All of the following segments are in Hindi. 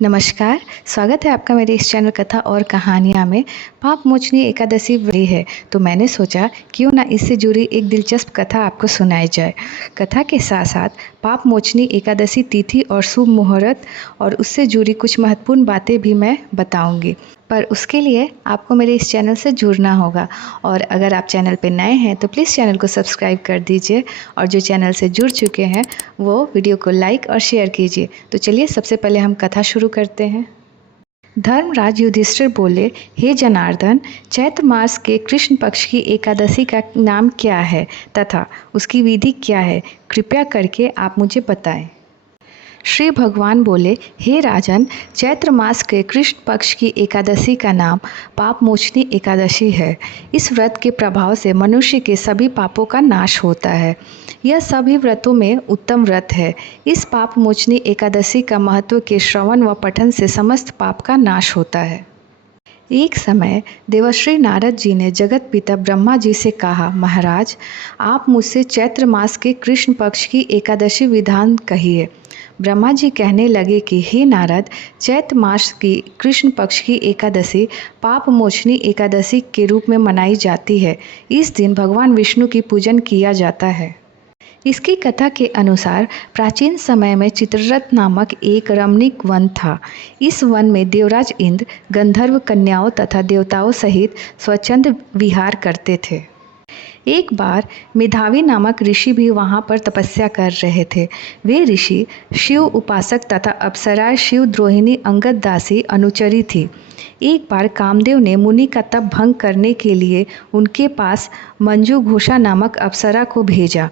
नमस्कार, स्वागत है आपका मेरे इस चैनल कथा और कहानियाँ में। पाप मोचनी एकादशी वही है, तो मैंने सोचा क्यों ना इससे जुड़ी एक दिलचस्प कथा आपको सुनाई जाए। कथा के साथ साथ पाप मोचनी एकादशी तिथि और शुभ मुहूर्त और उससे जुड़ी कुछ महत्वपूर्ण बातें भी मैं बताऊंगी। पर उसके लिए आपको मेरे इस चैनल से जुड़ना होगा और अगर आप चैनल पर नए हैं तो प्लीज़ चैनल को सब्सक्राइब कर दीजिए और जो चैनल से जुड़ चुके हैं वो वीडियो को लाइक और शेयर कीजिए। तो चलिए सबसे पहले हम कथा शुरू करते हैं। धर्मराज युधिष्ठिर बोले, हे जनार्दन, चैत्र मास के कृष्ण पक्ष की एकादशी का नाम क्या है तथा उसकी विधि क्या है? कृपया करके आप मुझे बताएं। श्री भगवान बोले, हे राजन, चैत्र मास के कृष्ण पक्ष की एकादशी का नाम पाप मोचनी एकादशी है। इस व्रत के प्रभाव से मनुष्य के सभी पापों का नाश होता है। यह सभी व्रतों में उत्तम व्रत है। इस पाप मोचनी एकादशी का महत्व के श्रवण व पठन से समस्त पाप का नाश होता है। एक समय देवर्षि नारद जी ने जगत पिता ब्रह्मा जी से कहा, महाराज, आप मुझसे चैत्र मास के कृष्ण पक्ष की एकादशी विधान कहिए। ब्रह्मा जी कहने लगे कि हे नारद, चैत्र मास की कृष्ण पक्ष की एकादशी पाप मोचनी एकादशी के रूप में मनाई जाती है। इस दिन भगवान विष्णु की पूजन किया जाता है। इसकी कथा के अनुसार प्राचीन समय में चित्ररथ नामक एक रमणीक वन था। इस वन में देवराज इंद्र गंधर्व कन्याओं तथा देवताओं सहित स्वच्छंद विहार करते थे। एक बार मेधावी नामक ऋषि भी वहां पर तपस्या कर रहे थे। वे ऋषि शिव उपासक तथा अप्सराएं शिव द्रोहिणी अंगद दासी अनुचरी थी। एक बार कामदेव ने मुनि का तप भंग करने के लिए उनके पास मंजू घोषा नामक अप्सरा को भेजा।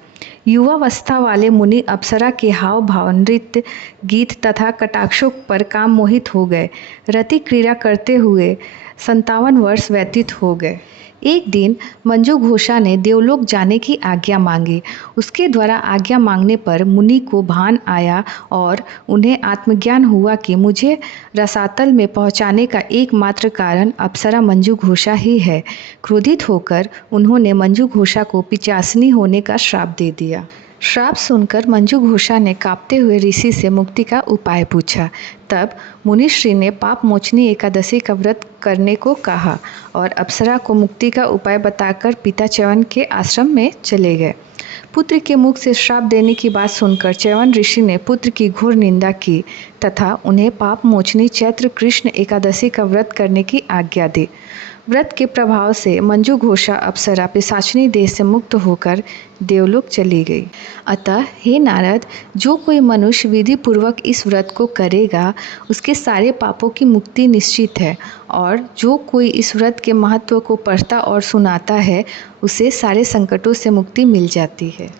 युवावस्था वाले मुनि अप्सरा के हाव भाव, नृत्य, गीत तथा कटाक्षों पर काम मोहित हो गए। रति क्रीड़ा करते हुए 57 वर्ष व्यतीत हो गए। एक दिन मंजू घोषा ने देवलोक जाने की आज्ञा मांगी। उसके द्वारा आज्ञा मांगने पर मुनि को भान आया और उन्हें आत्मज्ञान हुआ कि मुझे रसातल में पहुंचाने का एकमात्र कारण अप्सरा मंजू घोषा ही है। क्रोधित होकर उन्होंने मंजू घोषा को पिचासनी होने का श्राप दे दिया। श्राप सुनकर मंजू घोषा ने कांपते हुए ऋषि से मुक्ति का उपाय पूछा। तब मुनिश्री ने पाप मोचनी एकादशी का व्रत करने को कहा और अप्सरा को मुक्ति का उपाय बताकर पिता च्यवन के आश्रम में चले गए। पुत्र के मुख से श्राप देने की बात सुनकर च्यवन ऋषि ने पुत्र की घोर निंदा की तथा उन्हें पाप मोचनी चैत्र कृष्ण एकादशी का व्रत करने की आज्ञा दी। व्रत के प्रभाव से मंजू घोषा अप्सरा पिशाचिनी देह से मुक्त होकर देवलोक चली गई। अतः हे नारद, जो कोई मनुष्य विधि पूर्वक इस व्रत को करेगा उसके सारे पापों की मुक्ति निश्चित है और जो कोई इस व्रत के महत्व को पढ़ता और सुनाता है उसे सारे संकटों से मुक्ति मिल जाती है।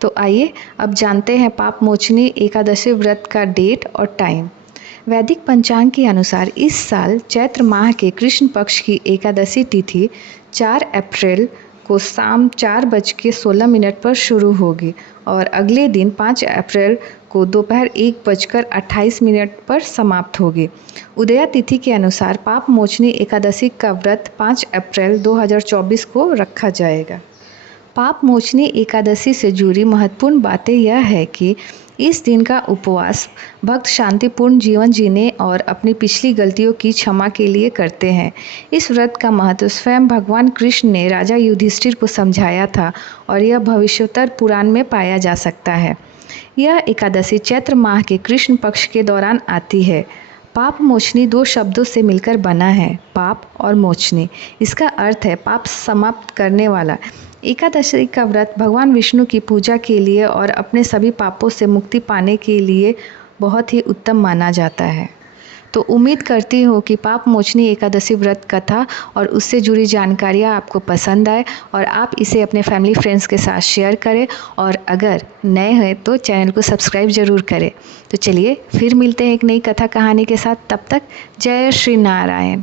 तो आइए अब जानते हैं पाप मोचनी एकादशी व्रत का डेट और टाइम। वैदिक पंचांग के अनुसार इस साल चैत्र माह के कृष्ण पक्ष की एकादशी तिथि 4 अप्रैल को शाम 4:16 पर शुरू होगी और अगले दिन 5 अप्रैल को दोपहर 1:28 पर समाप्त होगी। उदया तिथि के अनुसार पाप मोचनी एकादशी का व्रत 5 अप्रैल 2024 को रखा जाएगा। पाप मोचनी एकादशी से जुड़ी महत्वपूर्ण बातें यह है कि इस दिन का उपवास भक्त शांतिपूर्ण जीवन जीने और अपनी पिछली गलतियों की क्षमा के लिए करते हैं। इस व्रत का महत्व स्वयं भगवान कृष्ण ने राजा युधिष्ठिर को समझाया था और यह भविष्योत्तर पुराण में पाया जा सकता है। यह एकादशी चैत्र माह के कृष्ण पक्ष के दौरान आती है। पाप मोचनी 2 शब्दों से मिलकर बना है, पाप और मोचनी। इसका अर्थ है पाप समाप्त करने वाला। एकादशी का व्रत भगवान विष्णु की पूजा के लिए और अपने सभी पापों से मुक्ति पाने के लिए बहुत ही उत्तम माना जाता है। तो उम्मीद करती हूँ कि पाप मोचनी एकादशी व्रत कथा और उससे जुड़ी जानकारियाँ आपको पसंद आए और आप इसे अपने फैमिली फ्रेंड्स के साथ शेयर करें और अगर नए हैं तो चैनल को सब्सक्राइब ज़रूर करें। तो चलिए फिर मिलते हैं एक नई कथा कहानी के साथ। तब तक जय श्री नारायण।